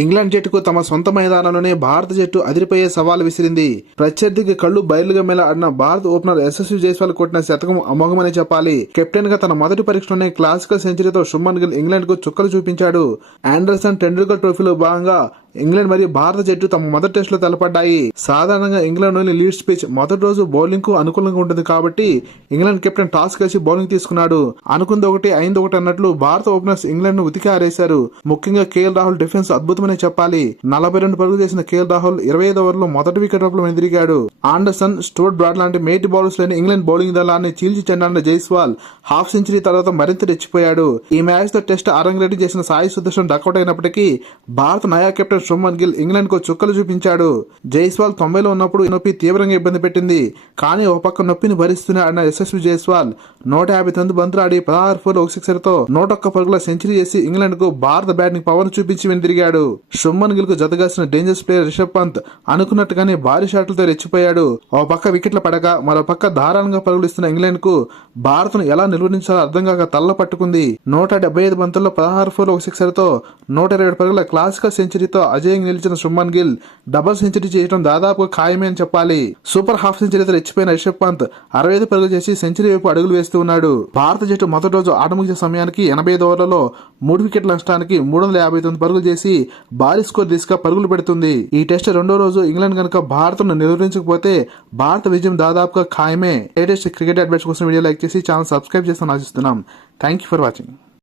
England జట్టుకు తమ సొంత మైదానంలోనే భారత జట్టు అదిరిపోయే సవాల్ విసిరింది. ప్రత్యర్థికి కళ్లు బయలుగమ్మేలా ఆడిన భారత ఓపెనర్ యశస్వి జైస్వాల్ కొట్టిన శతకం అమోఘమని చెప్పాలి. కెప్టెన్ గా తన మొదటి పరీక్షలోనే క్లాసికల్ సెంచరీతో శుభ్మన్ గిల్ ఇంగ్లాండ్ కు చుక్కలు చూపించాడు. ఆండర్సన్ టెండూల్కర్ ట్రోఫీలో భాగంగా ఇంగ్లాండ్ మరియు భారత జట్టు తమ మొదటి టెస్ట్ లో తలపడ్డాయి. సాధారణంగా ఇంగ్లాండ్ లోని లీడ్స్ పిచ్ మొదటి రోజు బౌలింగ్ కు అనుకూలంగా ఉంటుంది కాబట్టి ఇంగ్లాండ్ కెప్టెన్ టాస్ కలిసి బౌలింగ్ తీసుకున్నాడు. అనుకుంది ఒకటి అయింది ఒకటి అన్నట్లు భారత ఓపెనర్స్ ఇంగ్లాండ్ ను ఉతికి ఆరేశారు. ముఖ్యంగా కేఎల్ రాహుల్ డిఫెన్స్ అద్భుతమని చెప్పాలి. 42 పరుగులు చేసిన కేఎల్ రాహుల్ 25 ఓవర్లో మొదటి వికెట్ రూపంలో వెనుదిరిగాడు. ఆండర్సన్, స్టోర్ట్ బ్రాడ్ లాంటి మేటి బౌలర్స్ లేని ఇంగ్లాండ్ బౌలింగ్ దళాన్ని చీల్చి చెండాడిన జైస్వాల్ హాఫ్ సెంచరీ తర్వాత మరింత రెచ్చిపోయాడు. ఈ మ్యాచ్ తో టెస్ట్ అరంగేట్రం చేసిన సాయి సుదర్శన్ డకౌట్ అయినప్పటికీ భారత నయా కెప్టెన్ శుభ్మన్ గిల్ ఇంగ్లాండ్ కు చుక్కలు చూపించాడు. జైస్వాల్ 90లో ఉన్నప్పుడు నొప్పి తీవ్రంగా ఇబ్బంది పెట్టింది. కానీ ఒక పక్క నొప్పిని భరిస్తూనే ఆడిన యశస్వి జైస్వాల్ 159 బంతులు ఆడి 16 ఫోర్లు 1 సిక్సర్ తో 101 పరుగుల సెంచరీ చేసి ఇంగ్లాండ్ కు భారత బ్యాటింగ్ పవర్ చూపించి వెనుదిరిగాడు. శుభ్మన్ గిల్ కు జతగాసిన డేంజరస్ ప్లేయర్ రిషబ్ పంత్ అనుకున్నట్టుగానే భారీ షాట్లతో రెచ్చిపోయాడు. ఒక పక్క వికెట్ల పడక మరో పక్క ధారాళంగా పరుగులిస్తున్న ఇంగ్లాండ్ కు భారత్ ను ఎలా నిలువరించాలో అర్థం కాక తల్ల పట్టుకుంది. 175 బంతుల్లో 16 ఫోర్లు 1 సిక్సర్ తో 127 పరుగుల క్లాసికల్ సెంచరీతో అజేయంగా నిలిచిన శుభ్మన్ గిల్ డబుల్ సెంచరీ చేయడం దాదాపుగా ఖాయమే అని చెప్పాలి. సూపర్ హాఫ్ సెంచరీతో రెచ్చిపోయిన రిషబ్ పంత్ 65 పరుగులు చేసి సెంచరీ వైపు అడుగులు వేస్తూ ఉన్నాడు. భారత జట్టు మొదటి రోజు ఆట ముగిసే సమయానికి 85 ఓవర్లలో 3 వికెట్ల నష్టానికి 359 పరుగులు చేసి భారీ స్కోర్ దిశగా పరుగులు పెడుతుంది. ఈ టెస్ట్ రెండో రోజు ఇంగ్లాండ్ కనుక భారత్ ను నిలువరించకపోతే భారత విజయం దాదాపుగా ఖాయమే. లేటెస్ట్ క్రికెట్ అప్డేట్స్ కోసం వీడియో లైక్ చేసి ఛానల్ సబ్స్క్రైబ్ చేస్తాను ఆశిస్తున్నాం. Thank you for watching.